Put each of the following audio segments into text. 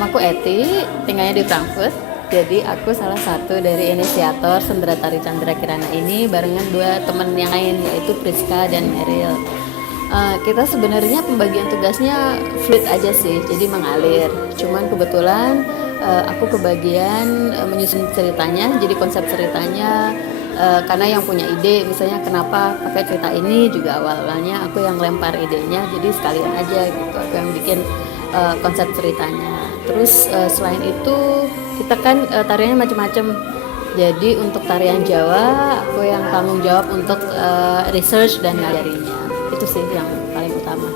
namaku Eti, tinggalnya di Frankfurt. Jadi aku salah satu dari inisiator Sendera Tari Chandra Kirana ini barengan dua teman yang lain, yaitu Priska dan Meryl. Kita sebenarnya pembagian tugasnya fluid aja sih, jadi mengalir. Cuman kebetulan aku kebagian menyusun ceritanya, jadi konsep ceritanya. Karena yang punya ide, misalnya kenapa pakai cerita ini juga awalnya aku yang lempar idenya, jadi sekalian aja gitu aku yang bikin konsep ceritanya. Terus selain itu kita kan tariannya macam-macam. Jadi untuk tarian Jawa aku yang tanggung jawab untuk research dan ngajarinya. Itu sih yang paling utama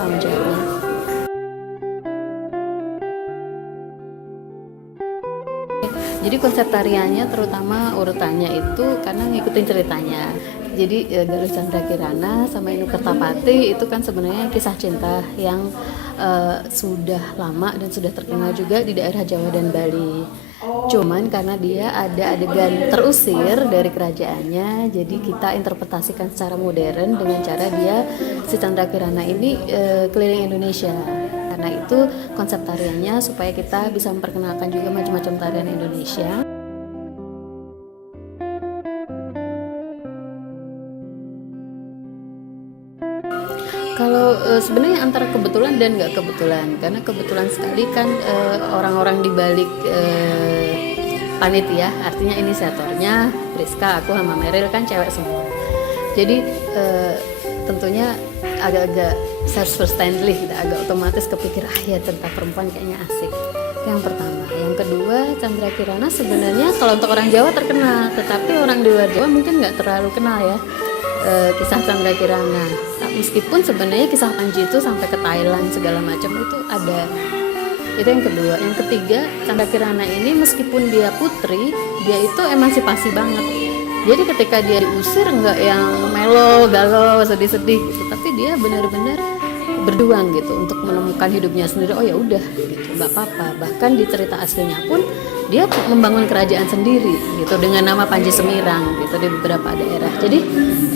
tanggung jawabnya. Jadi konsep tariannya terutama urutannya itu karena ngikutin ceritanya. Jadi Galuh Chandra Kirana sama Inu Kertapati itu kan sebenarnya kisah cinta yang sudah lama dan sudah terkenal juga di daerah Jawa dan Bali. Cuman karena dia ada adegan terusir dari kerajaannya, jadi kita interpretasikan secara modern dengan cara dia si Chandra Kirana ini keliling Indonesia. Karena itu konsep tariannya supaya kita bisa memperkenalkan juga macam-macam tarian Indonesia. Kalau sebenarnya antara kebetulan dan nggak kebetulan, karena kebetulan sekali kan orang-orang di balik panitia, artinya inisiatornya Priska, aku sama Meryl kan cewek semua. Jadi tentunya agak-agak self-sustainly, agak otomatis kepikir ya cerita perempuan kayaknya asik. Yang pertama, yang kedua Chandra Kirana sebenarnya kalau untuk orang Jawa terkenal, tetapi orang di luar Jawa mungkin nggak terlalu kenal ya kisah Chandra Kirana. Meskipun sebenarnya kisah Panji itu sampai ke Thailand segala macam itu ada. Itu yang kedua. Yang ketiga, Chandra Kirana ini meskipun dia putri, dia itu emansipasi banget. Jadi ketika dia diusir nggak yang melo, galau, sedih-sedih gitu, tapi dia benar-benar berjuang gitu untuk menemukan hidupnya sendiri. Oh ya udah gitu, nggak apa-apa. Bahkan di cerita aslinya pun dia membangun kerajaan sendiri gitu dengan nama Panji Semirang gitu di beberapa daerah. Jadi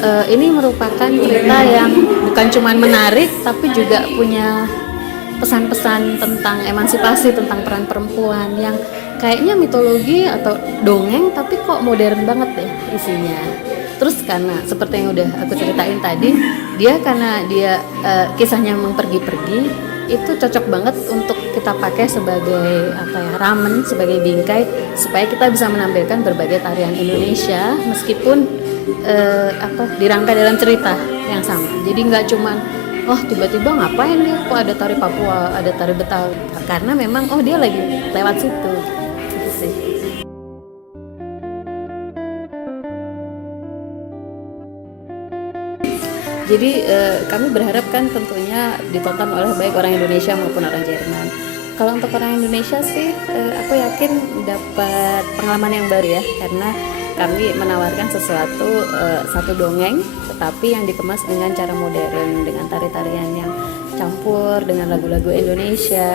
ini merupakan cerita yang bukan cuma menarik tapi juga punya pesan-pesan tentang emansipasi, tentang peran perempuan yang kayaknya mitologi atau dongeng tapi kok modern banget deh isinya. Terus karena seperti yang udah aku ceritain tadi, dia karena dia kisahnya pergi-pergi, itu cocok banget untuk kita pakai sebagai ramen, sebagai bingkai supaya kita bisa menampilkan berbagai tarian Indonesia meskipun dirangkai dalam cerita yang sama. Jadi nggak cuman tiba-tiba ngapain dia kok ada tari Papua, ada tari Betawi, karena memang dia lagi lewat situ gitu sih. Jadi kami berharap kan tentunya ditonton oleh baik orang Indonesia maupun orang Jerman. Kalau untuk orang Indonesia sih aku yakin dapat pengalaman yang baru ya, karena kami menawarkan satu dongeng tetapi yang dikemas dengan cara modern, dengan tari-tarian yang campur dengan lagu-lagu Indonesia.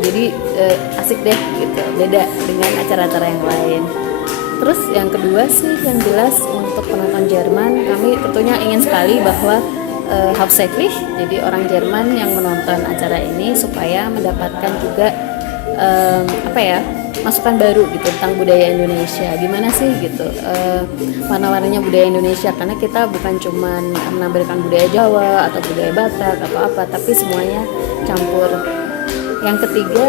Jadi asik deh gitu, beda dengan acara-acara yang lain. Terus yang kedua sih yang jelas untuk penonton Jerman, kami tentunya ingin sekali bahwa hauptsächlich, jadi orang Jerman yang menonton acara ini supaya mendapatkan juga masukan baru gitu tentang budaya Indonesia. Gimana sih gitu warna-warninya budaya Indonesia, karena kita bukan cuma menampilkan budaya Jawa atau budaya Batak atau apa, tapi semuanya campur. Yang ketiga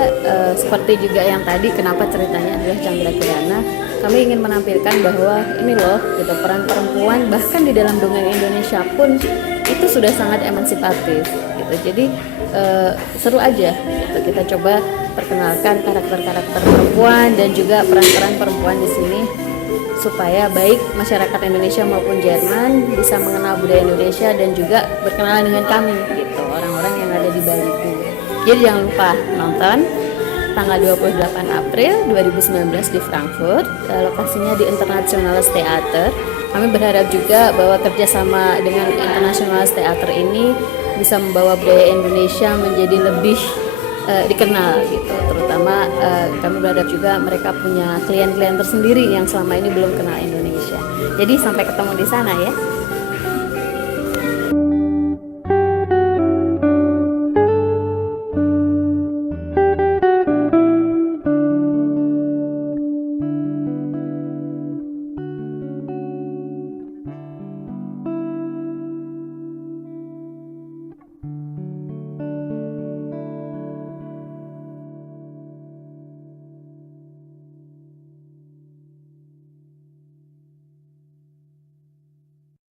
seperti juga yang tadi, kenapa ceritanya adalah Chandra Kirana, kami ingin menampilkan bahwa ini loh gitu, peran perempuan bahkan di dalam dongeng Indonesia pun itu sudah sangat emansipatif gitu. Jadi seru aja gitu, kita coba perkenalkan karakter-karakter perempuan dan juga peran-peran perempuan di sini supaya baik masyarakat Indonesia maupun Jerman bisa mengenal budaya Indonesia dan juga berkenalan dengan kami gitu, orang-orang yang ada di Bali itu. Jadi jangan lupa nonton tanggal 28 April 2019 di Frankfurt, lokasinya di Internationales Theater. Kami berharap juga bahwa kerjasama dengan Internationales Theater ini bisa membawa budaya Indonesia menjadi lebih dikenal gitu. Terutama kami berharap juga mereka punya klien-klien tersendiri yang selama ini belum kenal Indonesia. Jadi sampai ketemu di sana ya.